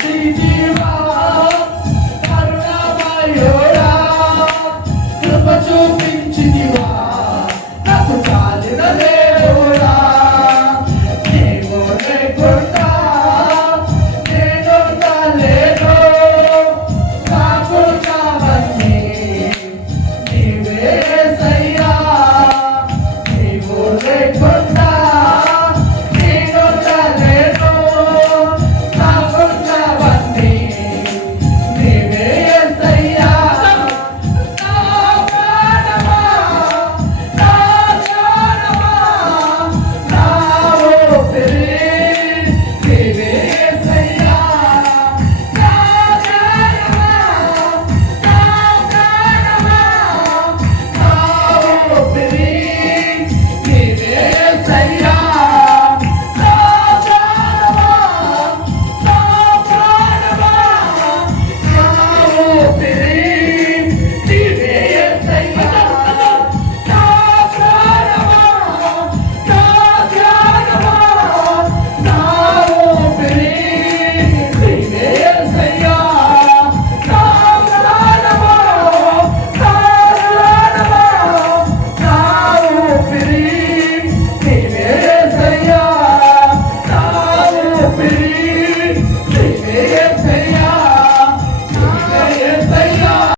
see